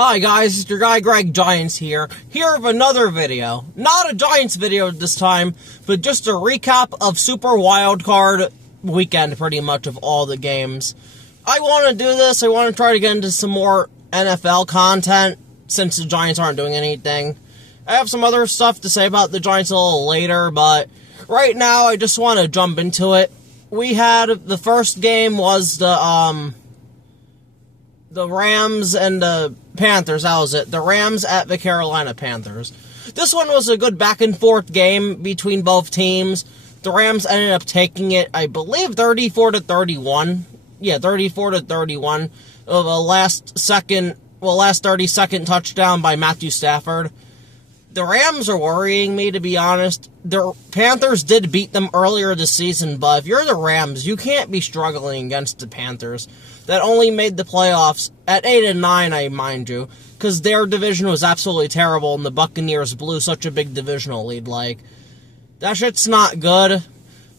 Hi guys, it's your guy Greg Giants here with another video. Not a Giants video this time, but just a recap of Super Wildcard weekend, pretty much, of all the games. I want to do this, I want to try to get into some more NFL content, since the Giants aren't doing anything. I have some other stuff to say about the Giants a little later, but right now I just want to jump into it. We had, the first game was the Rams and the Panthers, that was it. The Rams at the Carolina Panthers. This one was a good back-and-forth game between both teams. The Rams ended up taking it, I believe, 34-31. Yeah, 34-31. Of a last 30-second touchdown by Matthew Stafford. The Rams are worrying me, to be honest. The Panthers did beat them earlier this season, but if you're the Rams, you can't be struggling against the Panthers. That only made the playoffs at 8-9, I mind you, because their division was absolutely terrible, and the Buccaneers blew such a big divisional lead. Like, that shit's not good.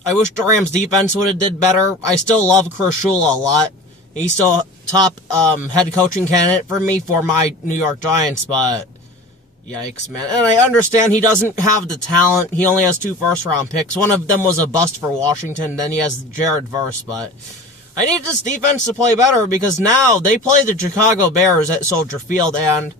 I wish the Rams defense would have did better. I still love Krishula a lot. He's still top head coaching candidate for me for my New York Giants, but yikes, man. And I understand he doesn't have the talent. He only has 2 first-round picks. One of them was a bust for Washington. Then he has Jared Verse, but I need this defense to play better because now they play the Chicago Bears at Soldier Field, and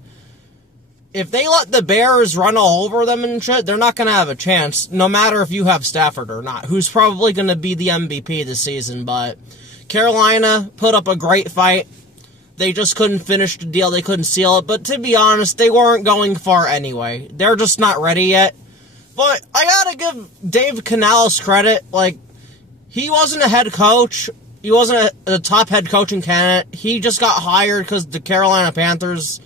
if they let the Bears run all over them and shit, they're not going to have a chance, no matter if you have Stafford or not, who's probably going to be the MVP this season. But Carolina put up a great fight. They just couldn't finish the deal. They couldn't seal it. But to be honest, they weren't going far anyway. They're just not ready yet. But I gotta give Dave Canales credit. Like, he wasn't a head coach. He wasn't a top head coaching candidate. He just got hired because the Carolina Panthers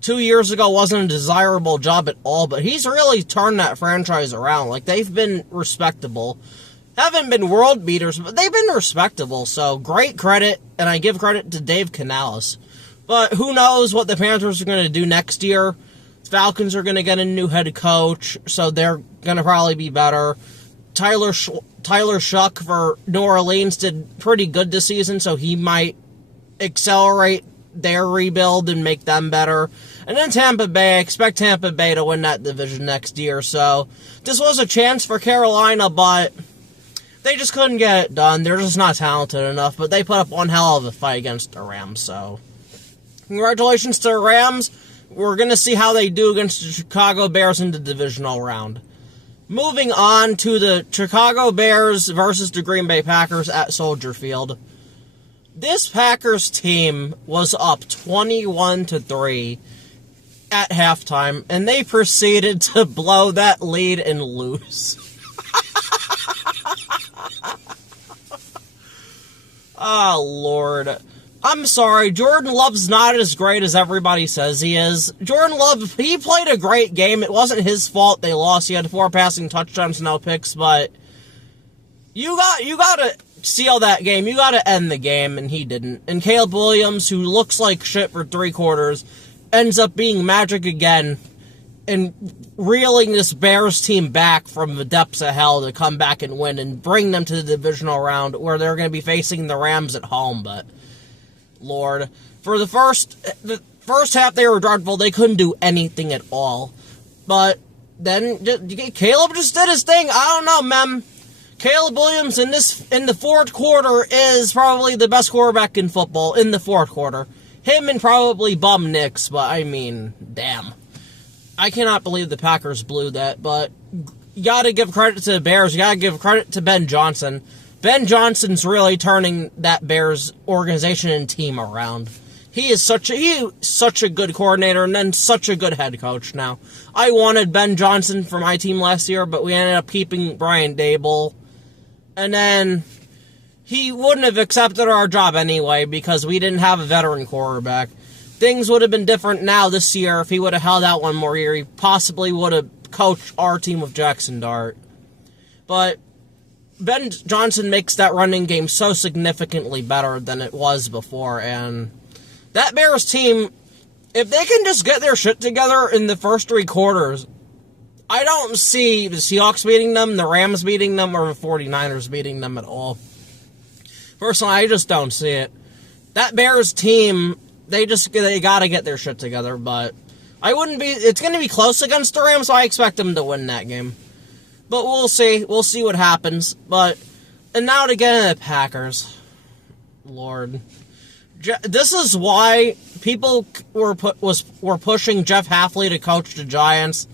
2 years ago wasn't a desirable job at all. But he's really turned that franchise around. Like, they've been respectable. Haven't been world beaters, but they've been respectable, so great credit, and I give credit to Dave Canales. But who knows what the Panthers are going to do next year. The Falcons are going to get a new head coach, so they're going to probably be better. Tyler Shuck for New Orleans did pretty good this season, so he might accelerate their rebuild and make them better. And then Tampa Bay, I expect Tampa Bay to win that division next year, so this was a chance for Carolina, but they just couldn't get it done. They're just not talented enough, but they put up one hell of a fight against the Rams, so congratulations to the Rams. We're going to see how they do against the Chicago Bears in the divisional round. Moving on to the Chicago Bears versus the Green Bay Packers at Soldier Field. This Packers team was up 21-3 at halftime, and they proceeded to blow that lead and lose. Oh, Lord. I'm sorry, Jordan Love's not as great as everybody says he is. Jordan Love, he played a great game. It wasn't his fault they lost. He had 4 passing touchdowns, no picks, but you gotta seal that game. You gotta end the game, and he didn't. And Caleb Williams, who looks like shit for 3 quarters, ends up being magic again and reeling this Bears team back from the depths of hell to come back and win and bring them to the divisional round where they're going to be facing the Rams at home. But, Lord, for the first half they were dreadful. They couldn't do anything at all. But then Caleb just did his thing. I don't know, man. Caleb Williams in the fourth quarter is probably the best quarterback in football in the fourth quarter. Him and probably Bum Nix, but I mean, damn. I cannot believe the Packers blew that, but you gotta give credit to the Bears. You gotta give credit to Ben Johnson. Ben Johnson's really turning that Bears organization and team around. He is such a good coordinator and then such a good head coach now. I wanted Ben Johnson for my team last year, but we ended up keeping Brian Daboll. And then he wouldn't have accepted our job anyway because we didn't have a veteran quarterback. Things would have been different now this year if he would have held out one more year. He possibly would have coached our team with Jackson Dart. But Ben Johnson makes that running game so significantly better than it was before. And that Bears team, if they can just get their shit together in the first 3 quarters, I don't see the Seahawks beating them, the Rams beating them, or the 49ers beating them at all. Personally, I just don't see it. That Bears team They gotta get their shit together, but it's gonna be close against the Rams, so I expect them to win that game. But we'll see. We'll see what happens. And now to get into the Packers. Lord. This is why people were pushing Jeff Hafley to coach the Giants.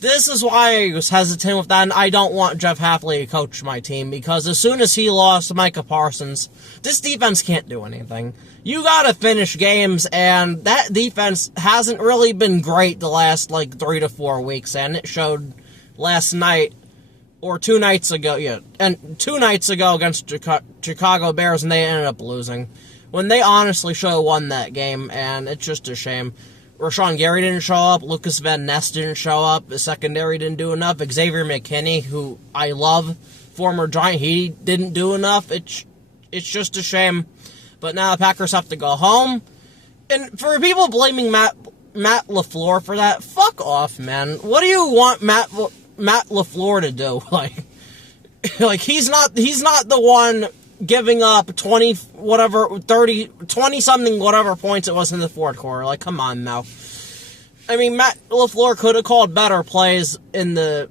This is why I was hesitant with that, and I don't want Jeff Hafley to coach my team, because as soon as he lost Micah Parsons, this defense can't do anything. You gotta finish games, and that defense hasn't really been great the last, 3 to 4 weeks, and it showed last night, or 2 nights ago, and 2 nights ago against Chicago Bears, and they ended up losing, when they honestly should have won that game, and it's just a shame. Rashawn Gary didn't show up. Lucas Van Ness didn't show up. The secondary didn't do enough. Xavier McKinney, who I love, former Giant, he didn't do enough. It's just a shame. But now the Packers have to go home. And for people blaming Matt LaFleur for that, fuck off, man. What do you want Matt LaFleur to do? He's not the one giving up 20-something whatever points it was in the fourth quarter. Come on now. I mean, Matt LaFleur could have called better plays in the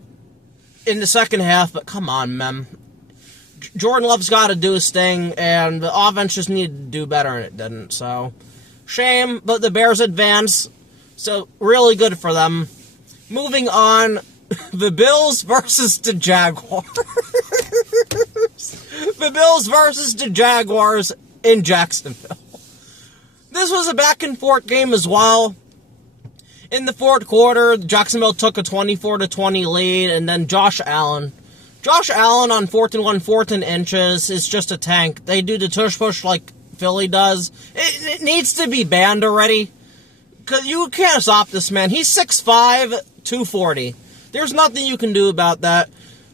second half, but come on, man. Jordan Love's got to do his thing, and the offense just needed to do better, and it didn't. So, shame, but the Bears advance, so really good for them. Moving on, the Bills versus the Jaguars. The Bills versus the Jaguars in Jacksonville. This was a back-and-forth game as well. In the fourth quarter, Jacksonville took a 24-20 lead, and then Josh Allen on 4th and 1, 4th and inches is just a tank. They do the tush-push like Philly does. It needs to be banned already, because you can't stop this man. He's 6'5", 240. There's nothing you can do about that.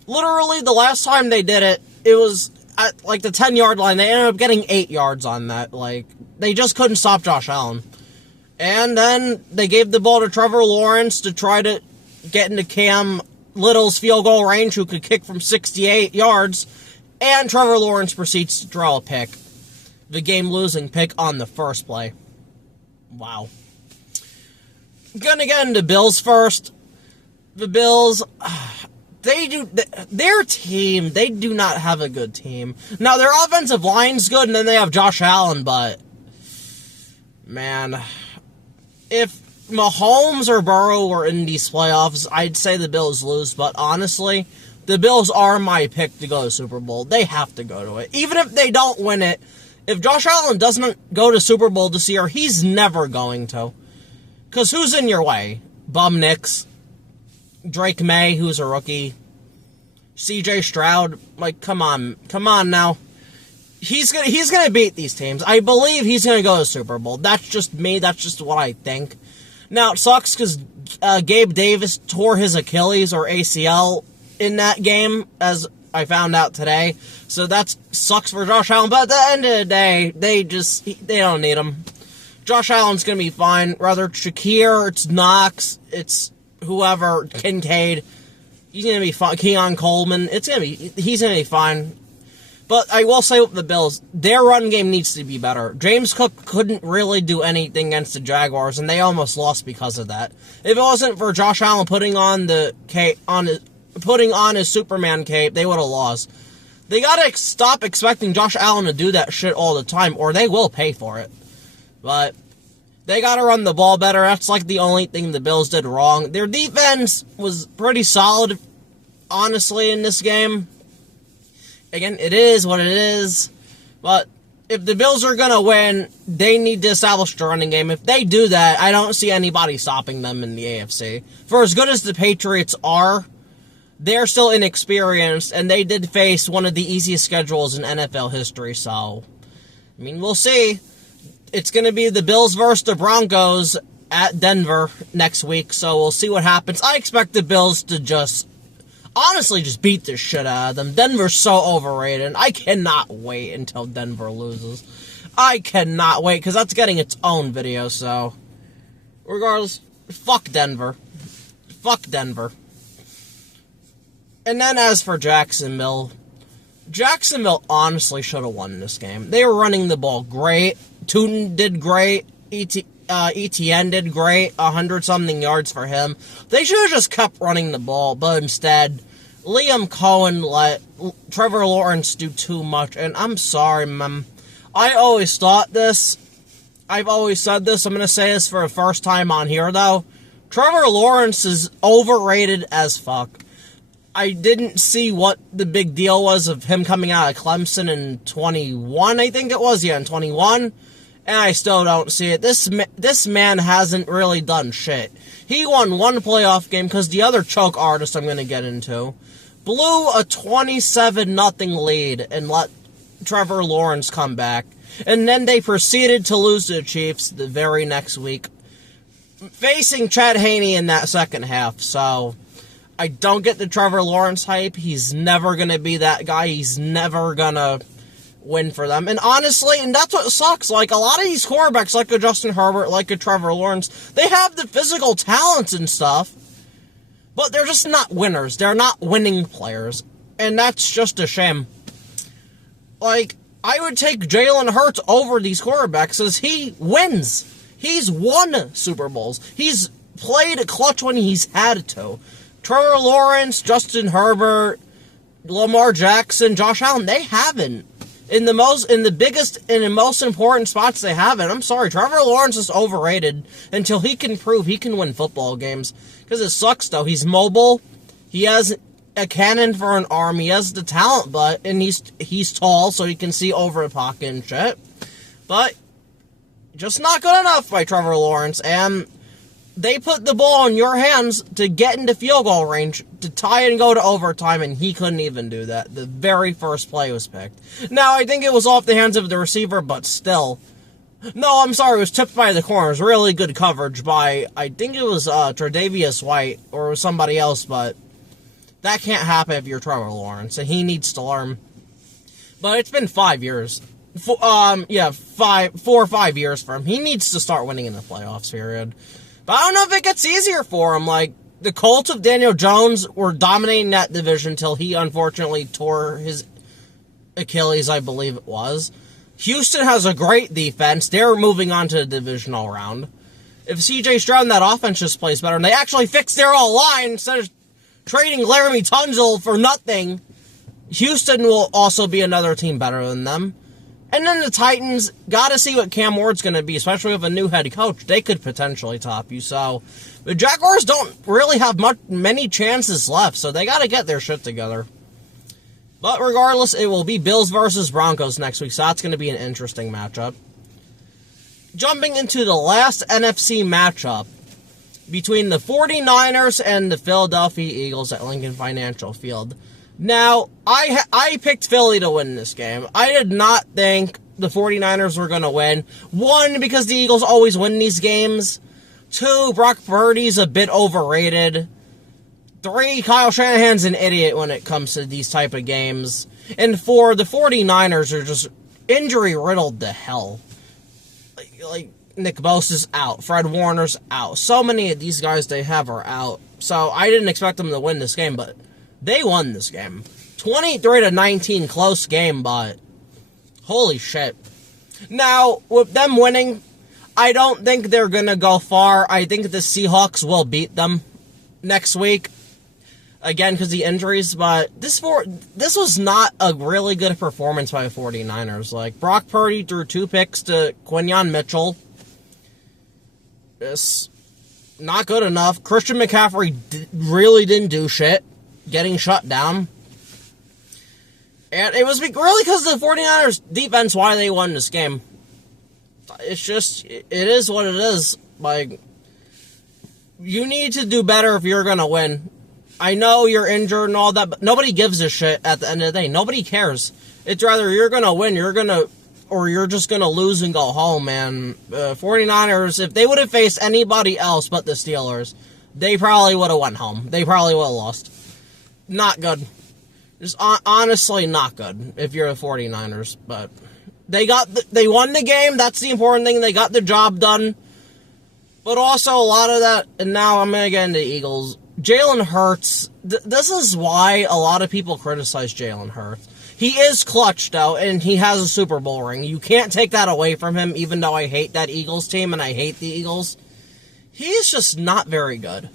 Literally, the last time they did it, it was at, the 10-yard line. They ended up getting 8 yards on that. They just couldn't stop Josh Allen. And then they gave the ball to Trevor Lawrence to try to get into Cam Little's field goal range, who could kick from 68 yards. And Trevor Lawrence proceeds to draw a pick. The game-losing pick on the first play. Wow. Gonna get into Bills first. The Bills, their team, they do not have a good team. Now, their offensive line's good, and then they have Josh Allen, but, man, if Mahomes or Burrow were in these playoffs, I'd say the Bills lose, but honestly, the Bills are my pick to go to the Super Bowl. They have to go to it. Even if they don't win it, if Josh Allen doesn't go to Super Bowl this year, he's never going to. Because who's in your way? Bum Nix, Drake May, who's a rookie, C.J. Stroud. Come on now. He's gonna beat these teams. I believe he's gonna go to the Super Bowl. That's just me. That's just what I think. Now it sucks because Gabe Davis tore his Achilles or ACL in that game, as I found out today. So that sucks for Josh Allen. But at the end of the day, they don't need him. Josh Allen's gonna be fine. Whether it's Shakir, it's Knox, it's whoever, Kincaid, he's going to be fine. Keon Coleman, he's going to be fine. But I will say with the Bills, their run game needs to be better. James Cook couldn't really do anything against the Jaguars, and they almost lost because of that. If it wasn't for Josh Allen putting on his Superman cape, they would have lost. They got to stop expecting Josh Allen to do that shit all the time, or they will pay for it. But they got to run the ball better. That's the only thing the Bills did wrong. Their defense was pretty solid, honestly, in this game. Again, it is what it is. But if the Bills are going to win, they need to establish the running game. If they do that, I don't see anybody stopping them in the AFC. For as good as the Patriots are, they're still inexperienced, and they did face one of the easiest schedules in NFL history. So, we'll see. It's going to be the Bills versus the Broncos at Denver next week, so we'll see what happens. I expect the Bills to honestly beat the shit out of them. Denver's so overrated. I cannot wait until Denver loses. I cannot wait, because that's getting its own video, so regardless, fuck Denver. Fuck Denver. And then as for Jacksonville honestly should have won this game. They were running the ball great. Tootin did great. ETN did great, 100-something yards for him. They should have just kept running the ball, but instead, Liam Cohen let Trevor Lawrence do too much, and I'm sorry, man. I always thought this. I've always said this. I'm going to say this for the first time on here, though. Trevor Lawrence is overrated as fuck. I didn't see what the big deal was of him coming out of Clemson in 21, I think it was. Yeah, in 21. And I still don't see it. This man hasn't really done shit. He won one playoff game because the other choke artist I'm going to get into blew a 27-0 lead and let Trevor Lawrence come back. And then they proceeded to lose to the Chiefs the very next week, facing Chad Haney in that second half. So I don't get the Trevor Lawrence hype. He's never going to be that guy. He's never going to win for them. And honestly, and that's what sucks, like, a lot of these quarterbacks, like a Justin Herbert, like a Trevor Lawrence, they have the physical talents and stuff, but they're just not winners. They're not winning players. And that's just a shame. Like, I would take Jalen Hurts over these quarterbacks as he wins. He's won Super Bowls. He's played clutch when he's had to. Trevor Lawrence, Justin Herbert, Lamar Jackson, Josh Allen, they haven't. In the biggest and the most important spots they haven't. I'm sorry, Trevor Lawrence is overrated until he can prove he can win football games. Because it sucks, though. He's mobile. He has a cannon for an arm. He has the talent, and he's tall, so he can see over the pocket and shit. But just not good enough by Trevor Lawrence. And they put the ball in your hands to get into field goal range, to tie it and go to overtime, and he couldn't even do that. The very first play was picked. Now, I think it was off the hands of the receiver, but still. No, I'm sorry, it was tipped by the corners. Really good coverage by, I think it was Tre'Davious White, or somebody else, but that can't happen if you're Trevor Lawrence, and he needs to learn. But it's been 5 years. 4 or 5 years for him. He needs to start winning in the playoffs, period. But I don't know if it gets easier for him. Like, the Colts of Daniel Jones were dominating that division until he unfortunately tore his Achilles, I believe it was. Houston has a great defense. They're moving on to the divisional round. If C.J. Stroud and that offense just plays better, and they actually fix their all-line instead of trading Laramie Tunsil for nothing, Houston will also be another team better than them. And then the Titans, gotta see what Cam Ward's gonna be, especially with a new head coach. They could potentially top you, so the Jaguars don't really have many chances left, so they gotta get their shit together. But regardless, it will be Bills versus Broncos next week, so that's gonna be an interesting matchup. Jumping into the last NFC matchup between the 49ers and the Philadelphia Eagles at Lincoln Financial Field. Now, I picked Philly to win this game. I did not think the 49ers were going to win. 1, because the Eagles always win these games. 2, Brock Purdy's a bit overrated. 3, Kyle Shanahan's an idiot when it comes to these type of games. And 4, the 49ers are just injury-riddled to hell. Like, Nick Bosa's out. Fred Warner's out. So many of these guys they have are out. So I didn't expect them to win this game, but they won this game. 23-19, close game, but holy shit. Now, with them winning, I don't think they're going to go far. I think the Seahawks will beat them next week. Again, because of the injuries, but this was not a really good performance by the 49ers. Like, Brock Purdy threw 2 picks to Quinyon Mitchell. It's not good enough. Christian McCaffrey really didn't do shit, getting shut down. And it was really because of the 49ers defense why they won this game. It's just, it is what it is. Like, you need to do better if you're going to win. I know you're injured and all that, but nobody gives a shit at the end of the day. Nobody cares. It's rather you're going to win, or you're just going to lose and go home, man. 49ers, if they would have faced anybody else but the Steelers, they probably would have went home. They probably would have lost. Not good. Just honestly not good if you're the 49ers. But they won the game. That's the important thing. They got the job done. But also a lot of that, and now I'm going to get into the Eagles. Jalen Hurts, this is why a lot of people criticize Jalen Hurts. He is clutch, though, and he has a Super Bowl ring. You can't take that away from him, even though I hate that Eagles team, and I hate the Eagles. He's just not very good.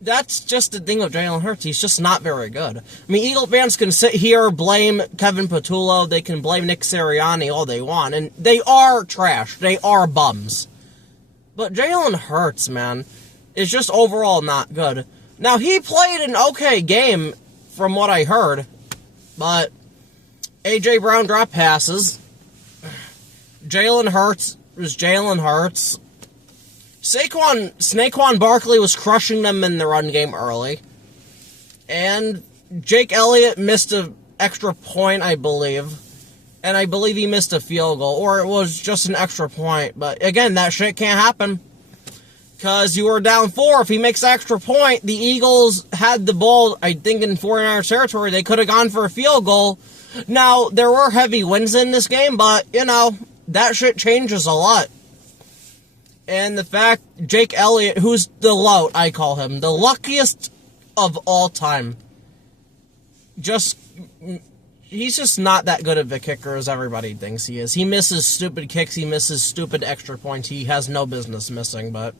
That's just the thing with Jalen Hurts. He's just not very good. I mean, Eagle fans can sit here, blame Kevin Patullo, they can blame Nick Sirianni all they want, and they are trash. They are bums. But Jalen Hurts, man, is just overall not good. Now, he played an okay game, from what I heard, but A.J. Brown dropped passes. Jalen Hurts was Jalen Hurts. Saquon Barkley was crushing them in the run game early. And Jake Elliott missed an extra point, I believe. And I believe he missed a field goal. Or it was just an extra point. But again, that shit can't happen. Because you were down 4. If he makes an extra point, the Eagles had the ball, I think, in 49ers territory. They could have gone for a field goal. Now, there were heavy wins in this game, but, you know, that shit changes a lot. And the fact, Jake Elliott, who's the lout, I call him, the luckiest of all time. He's just not that good of a kicker as everybody thinks he is. He misses stupid kicks, he misses stupid extra points he has no business missing, but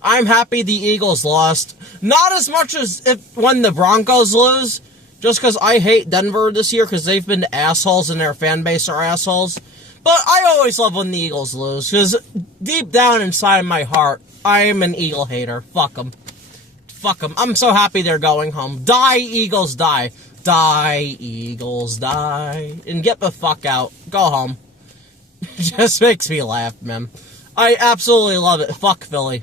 I'm happy the Eagles lost. Not as much as when the Broncos lose, just because I hate Denver this year because they've been assholes and their fan base are assholes. But I always love when the Eagles lose, because deep down inside my heart, I am an Eagle hater. Fuck them. Fuck them. I'm so happy they're going home. Die, Eagles, die. Die, Eagles, die. And get the fuck out. Go home. It just makes me laugh, man. I absolutely love it. Fuck Philly.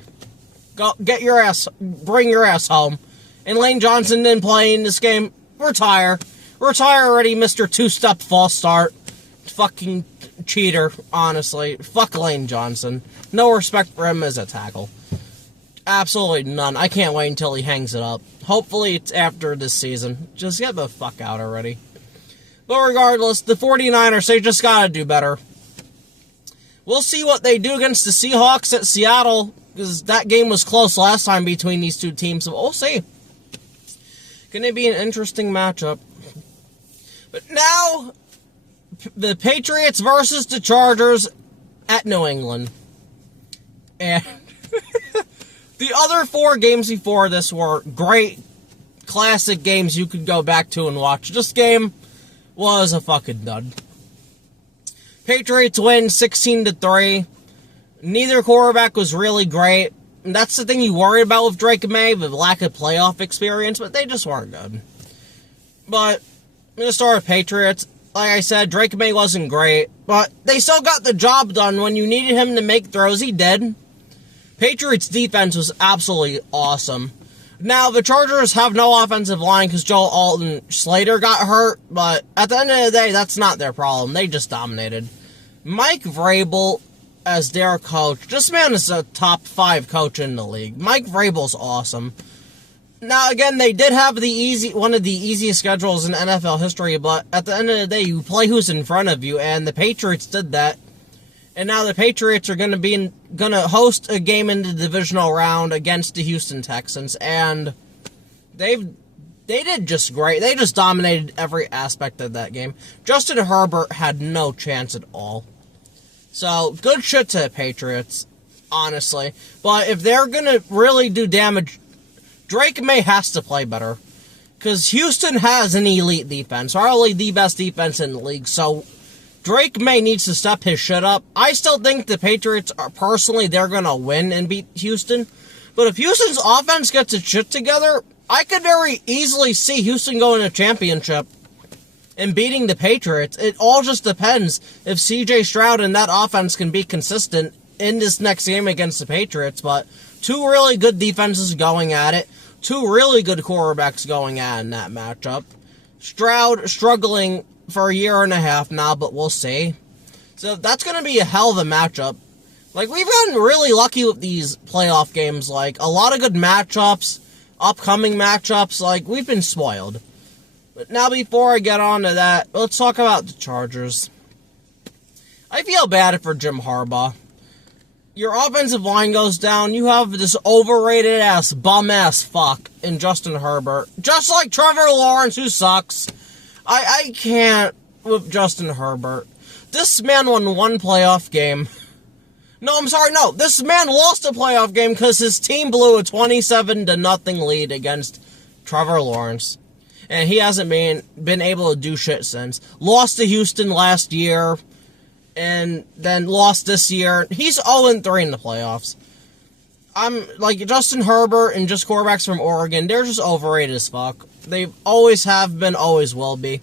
Go, get your ass, bring your ass home. And Lane Johnson didn't play in this game. Retire. Retire already, Mr. Two-Step False Start. Fucking cheater, honestly. Fuck Lane Johnson. No respect for him as a tackle. Absolutely none. I can't wait until he hangs it up. Hopefully it's after this season. Just get the fuck out already. But regardless, the 49ers, they just gotta do better. We'll see what they do against the Seahawks at Seattle, because that game was close last time between these two teams, so we'll see. Gonna be an interesting matchup. But now, the Patriots versus the Chargers at New England. And the other 4 games before this were great, classic games you could go back to and watch. This game was a fucking dud. Patriots win 16-3. Neither quarterback was really great. And that's the thing you worry about with Drake May, the lack of playoff experience, but they just weren't good. But I'm going to start with Patriots. Like I said, Drake May wasn't great, but they still got the job done. When you needed him to make throws, he did. Patriots' defense was absolutely awesome. Now, the Chargers have no offensive line because Joe Alton Slater got hurt, but at the end of the day, that's not their problem. They just dominated. Mike Vrabel as their coach. This man is a top 5 coach in the league. Mike Vrabel's awesome. Now, again, they did have one of the easiest schedules in NFL history, but at the end of the day, you play who's in front of you, and the Patriots did that. And now the Patriots are going to host a game in the divisional round against the Houston Texans, and they did just great. They just dominated every aspect of that game. Justin Herbert had no chance at all. So, good shit to the Patriots, honestly. But if they're going to really do damage, Drake May has to play better. Because Houston has an elite defense, probably the best defense in the league, so Drake May needs to step his shit up. I still think the Patriots, they're going to win and beat Houston. But if Houston's offense gets its shit together, I could very easily see Houston going to championship and beating the Patriots. It all just depends if C.J. Stroud and that offense can be consistent in this next game against the Patriots. But 2 really good defenses going at it. 2 really good quarterbacks going at it in that matchup. Stroud struggling for a year and a half now, but we'll see. So that's going to be a hell of a matchup. Like, we've gotten really lucky with these playoff games. Like, a lot of good matchups, upcoming matchups. Like, we've been spoiled. But now, before I get on to that, let's talk about the Chargers. I feel bad for Jim Harbaugh. Your offensive line goes down, you have this overrated-ass, bum-ass fuck in Justin Herbert. Just like Trevor Lawrence, who sucks. I can't with Justin Herbert. This man won one playoff game. No, I'm sorry, no. This man lost a playoff game because his team blew a 27-0 lead against Trevor Lawrence. And he hasn't been able to do shit since. Lost to Houston last year, and then lost this year. He's 0-3 in the playoffs. I'm, like, Justin Herbert and just quarterbacks from Oregon, they're just overrated as fuck. They always have been, always will be.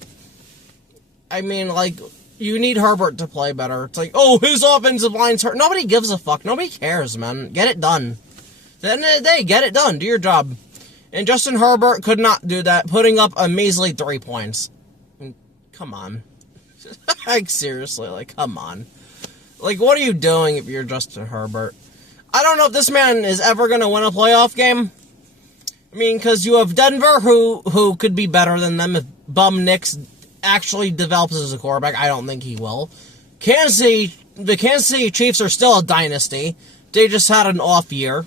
I mean, like, you need Herbert to play better. It's like, oh, his offensive line's hurt. Nobody gives a fuck. Nobody cares, man. Get it done. At the end of the day, get it done. Do your job. And Justin Herbert could not do that, putting up a measly 3 points. Come on. Like, seriously, like, come on. Like, what are you doing if you're Justin Herbert? I don't know if this man is ever going to win a playoff game. I mean, because you have Denver, who could be better than them if Bum Nix actually develops as a quarterback. I don't think he will. The Kansas City Chiefs are still a dynasty. They just had an off year.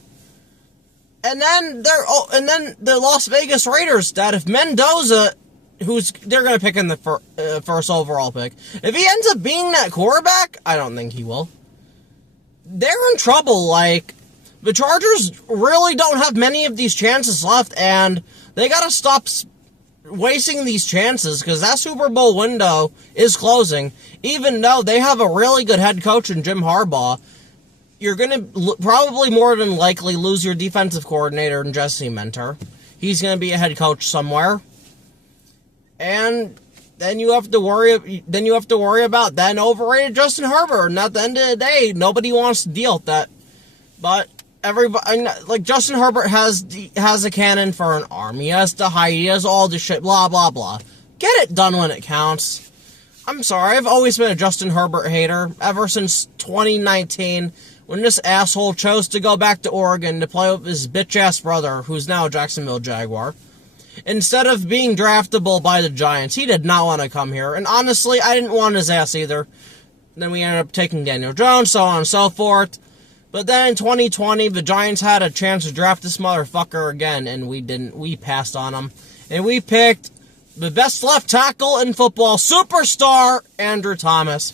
And then the Las Vegas Raiders, that if Mendoza, they're going to pick in the first overall pick, if he ends up being that quarterback, I don't think he will. They're in trouble. Like, the Chargers really don't have many of these chances left, and they got to stop wasting these chances, because that Super Bowl window is closing. Even though they have a really good head coach in Jim Harbaugh, you're going to probably more than likely lose your defensive coordinator in Jesse Minter. He's going to be a head coach somewhere. And then you have to worry about that overrated Justin Herbert. And at the end of the day, nobody wants to deal with that. But everybody, like, Justin Herbert has a cannon for an arm. He has the height. He has all this shit. Blah, blah, blah. Get it done when it counts. I'm sorry. I've always been a Justin Herbert hater ever since 2019, when this asshole chose to go back to Oregon to play with his bitch-ass brother, who's now a Jacksonville Jaguar. Instead of being draftable by the Giants, he did not want to come here. And honestly, I didn't want his ass either. Then we ended up taking Daniel Jones, so on and so forth. But then in 2020, the Giants had a chance to draft this motherfucker again, and we didn't. We passed on him. And we picked the best left tackle in football, superstar Andrew Thomas.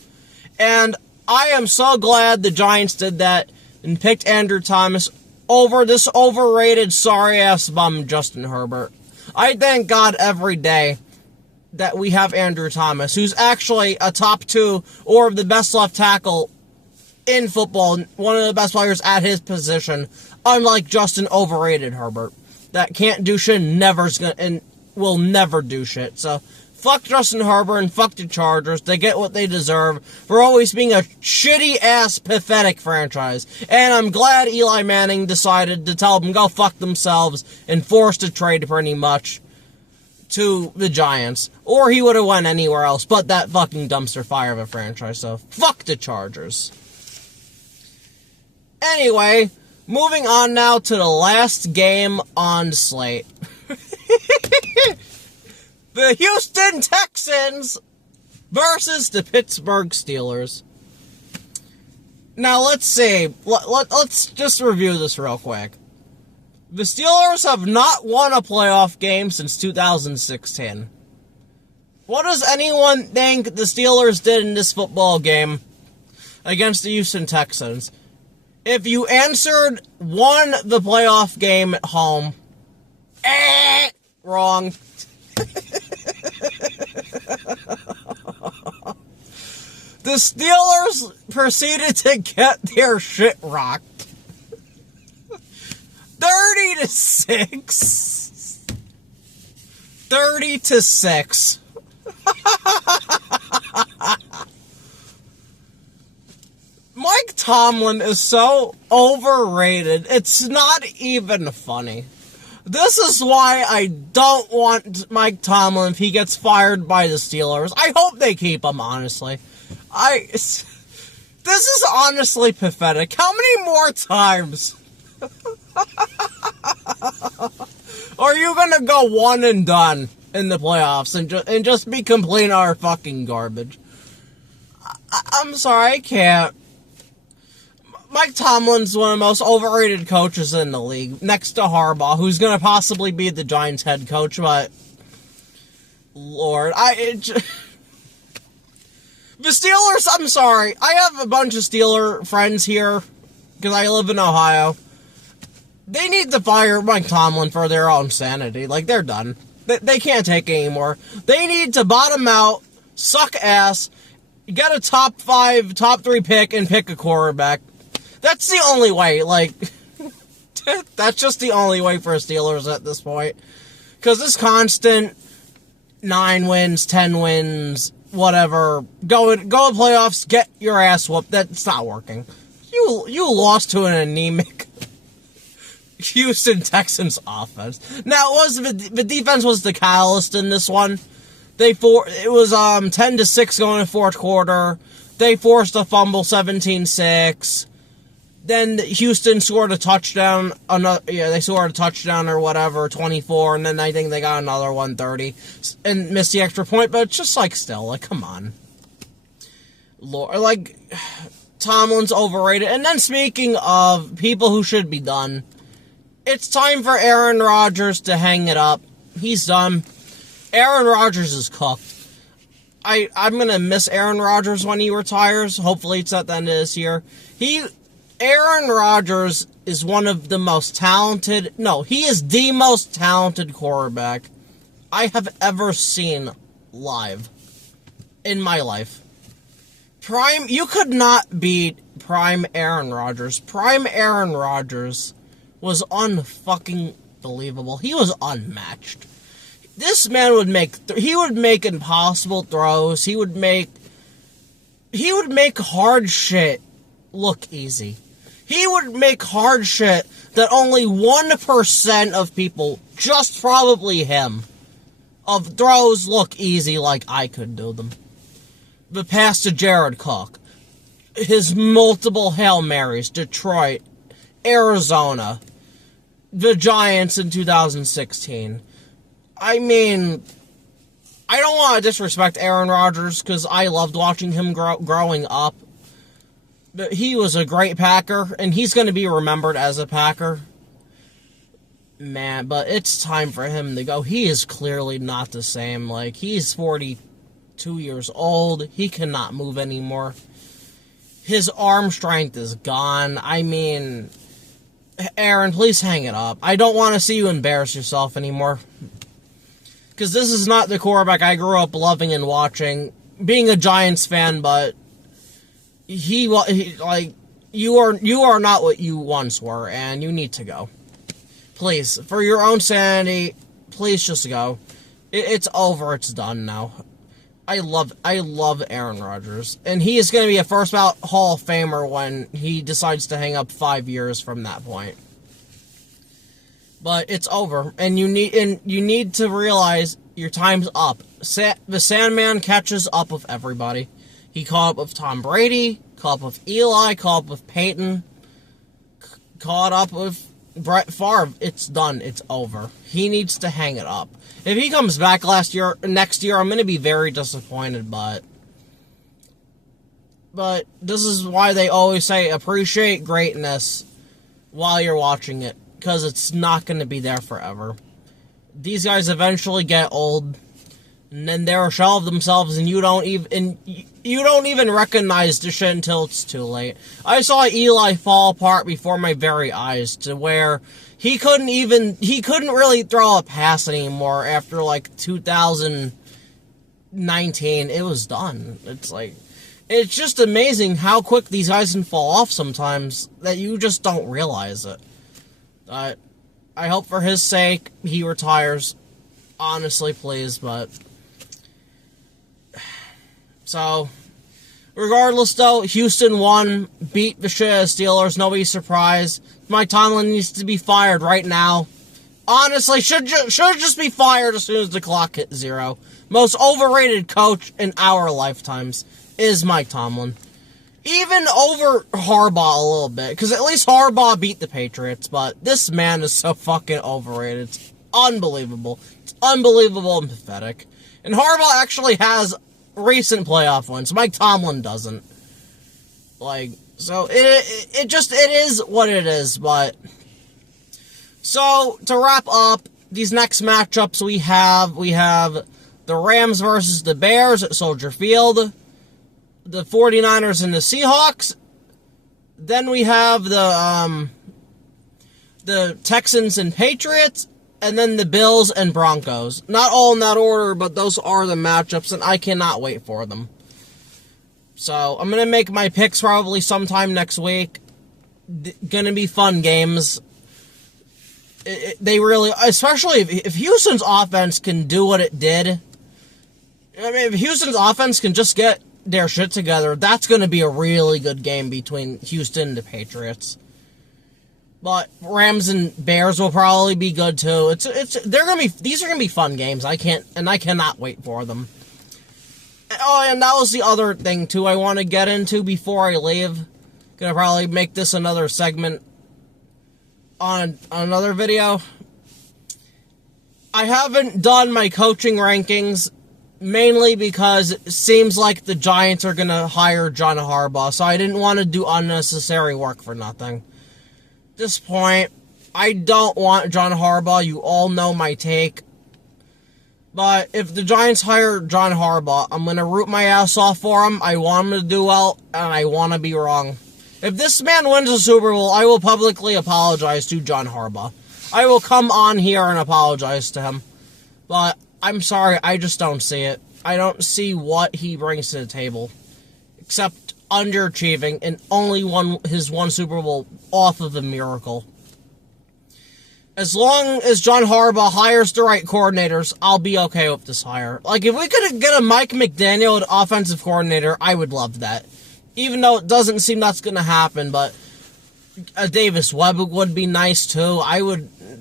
And I am so glad the Giants did that and picked Andrew Thomas over this overrated, sorry-ass bum Justin Herbert. I thank God every day that we have Andrew Thomas, who's actually a top 2 or the best left tackle in football, one of the best players at his position, unlike Justin overrated Herbert, that can't do shit and will never do shit. So, fuck Justin Herbert and fuck the Chargers. They get what they deserve for always being a shitty-ass, pathetic franchise. And I'm glad Eli Manning decided to tell them go fuck themselves and forced a trade pretty much to the Giants. Or he would have went anywhere else but that fucking dumpster fire of a franchise. So, fuck the Chargers. Anyway, moving on now to the last game on the slate. The Houston Texans versus the Pittsburgh Steelers. Now, let's see. Let's just review this real quick. The Steelers have not won a playoff game since 2016. What does anyone think the Steelers did in this football game against the Houston Texans? If you answered won the playoff game at home, wrong. The Steelers proceeded to get their shit rocked. 30-6. 30-6. Mike Tomlin is so overrated, it's not even funny. This is why I don't want Mike Tomlin if he gets fired by the Steelers. I hope they keep him, honestly. This is honestly pathetic. How many more times are you gonna go one and done in the playoffs and just be complete and utter fucking garbage? I'm sorry, I can't. Mike Tomlin's one of the most overrated coaches in the league, next to Harbaugh, who's going to possibly be the Giants' head coach, but Lord, the Steelers, I'm sorry. I have a bunch of Steeler friends here, because I live in Ohio. They need to fire Mike Tomlin for their own sanity. Like, they're done. They can't take it anymore. They need to bottom out, suck ass, get a top 5, top 3 pick, and pick a quarterback. That's the only way, like, that's just the only way for Steelers at this point. Because this constant 9 wins, 10 wins, whatever, go to playoffs, get your ass whooped, that's not working. You lost to an anemic Houston Texans offense. Now, the defense was the catalyst in this one. It was 10-6 going in fourth quarter. They forced a fumble, 17-6. Then Houston scored a touchdown. They scored a touchdown or whatever, 24, and then I think they got another 130 and missed the extra point. But it's just like, still, like, come on, Lord, like, Tomlin's overrated. And then speaking of people who should be done, it's time for Aaron Rodgers to hang it up. He's done. Aaron Rodgers is cooked. I'm gonna miss Aaron Rodgers when he retires. Hopefully it's at the end of this year. Aaron Rodgers is one of the most talented... No, he is the most talented quarterback I have ever seen live in my life. You could not beat prime Aaron Rodgers. Prime Aaron Rodgers was unfucking believable. He was unmatched. This man would make impossible throws. He would make hard shit look easy. He would make hard shit that only 1% of people, just probably him, of throws look easy like I could do them. The pass to Jared Cook, his multiple Hail Marys, Detroit, Arizona, the Giants in 2016. I mean, I don't want to disrespect Aaron Rodgers because I loved watching him growing up. But he was a great Packer, and he's going to be remembered as a Packer. Man, but it's time for him to go. He is clearly not the same. Like, he's 42 years old. He cannot move anymore. His arm strength is gone. I mean, Aaron, please hang it up. I don't want to see you embarrass yourself anymore. Because this is not the quarterback I grew up loving and watching. Being a Giants fan, but you are not what you once were, and you need to go. Please, for your own sanity, please just go. It's over. It's done now. I love Aaron Rodgers, and he is going to be a first ballot Hall of Famer when he decides to hang up 5 years from that point. But it's over, and you need to realize your time's up. The Sandman catches up with everybody. He caught up with Tom Brady, caught up with Eli, caught up with Peyton, caught up with Brett Favre. It's done. It's over. He needs to hang it up. If he comes back next year, I'm going to be very disappointed, but this is why they always say appreciate greatness while you're watching it, because it's not going to be there forever. These guys eventually get old, and then they're a shell of themselves, and you don't even recognize the shit until it's too late. I saw Eli fall apart before my very eyes, to where he couldn't really throw a pass anymore after like 2019. It was done. It's just amazing how quick these guys can fall off sometimes that you just don't realize it. I hope for his sake he retires. Honestly, please, but so regardless though, Houston won, beat the shit out of Steelers, nobody's surprised. Mike Tomlin needs to be fired right now. Honestly, should just be fired as soon as the clock hits 0. Most overrated coach in our lifetimes is Mike Tomlin. Even over Harbaugh a little bit, because at least Harbaugh beat the Patriots, but this man is so fucking overrated. It's unbelievable. It's unbelievable and pathetic. And Harbaugh actually has recent playoff wins. Mike Tomlin doesn't. So it is what it is, but so to wrap up these next matchups we have the Rams versus the Bears at Soldier Field, the 49ers and the Seahawks. Then we have the Texans and Patriots, and then the Bills and Broncos. Not all in that order, but those are the matchups, and I cannot wait for them. So, I'm going to make my picks probably sometime next week. Going to be fun games. They really, especially if Houston's offense can do what it did. I mean, if Houston's offense can just get their shit together, that's going to be a really good game between Houston and the Patriots. But Rams and Bears will probably be good too. These are gonna be fun games. I cannot wait for them. Oh, and that was the other thing too I want to get into before I leave. Gonna probably make this another segment on another video. I haven't done my coaching rankings mainly because it seems like the Giants are gonna hire John Harbaugh, so I didn't want to do unnecessary work for nothing. At this point, I don't want John Harbaugh. You all know my take. But if the Giants hire John Harbaugh, I'm going to root my ass off for him. I want him to do well, and I want to be wrong. If this man wins a Super Bowl, I will publicly apologize to John Harbaugh. I will come on here and apologize to him. But I'm sorry, I just don't see it. I don't see what he brings to the table. Except underachieving and only won his one Super Bowl off of a miracle. As long as John Harbaugh hires the right coordinators, I'll be okay with this hire. Like, if we could get a Mike McDaniel as offensive coordinator, I would love that. Even though it doesn't seem that's going to happen, but a Davis Webb would be nice too.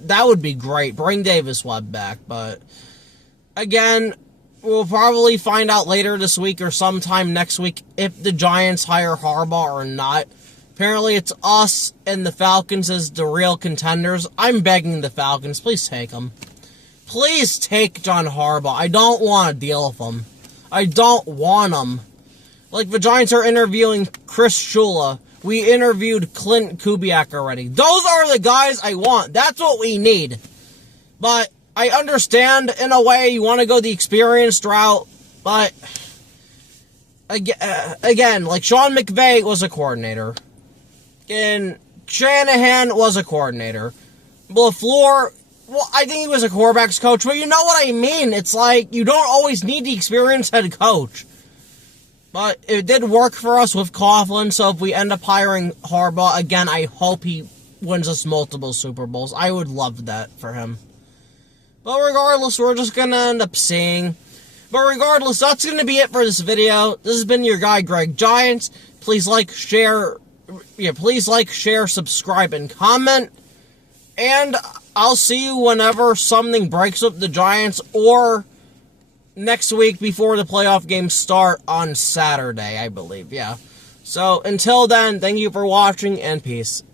That would be great. Bring Davis Webb back, but again, we'll probably find out later this week or sometime next week if the Giants hire Harbaugh or not. Apparently it's us and the Falcons as the real contenders. I'm begging the Falcons, please take him. Please take John Harbaugh. I don't want to deal with him. I don't want him. Like, the Giants are interviewing Chris Shula. We interviewed Clint Kubiak already. Those are the guys I want. That's what we need. But I understand, in a way, you want to go the experienced route, but again, like, Sean McVay was a coordinator, and Shanahan was a coordinator. LaFleur, well, I think he was a quarterback's coach, but you know what I mean. It's like, you don't always need the experienced head coach. But it did work for us with Coughlin, so if we end up hiring Harbaugh, again, I hope he wins us multiple Super Bowls. I would love that for him. But regardless, we're just going to end up seeing. But regardless, that's going to be it for this video. This has been your guy, Greg Giants. Please like, share, subscribe, and comment. And I'll see you whenever something breaks up the Giants, or next week before the playoff games start on Saturday, I believe. Yeah. So, until then, thank you for watching, and peace.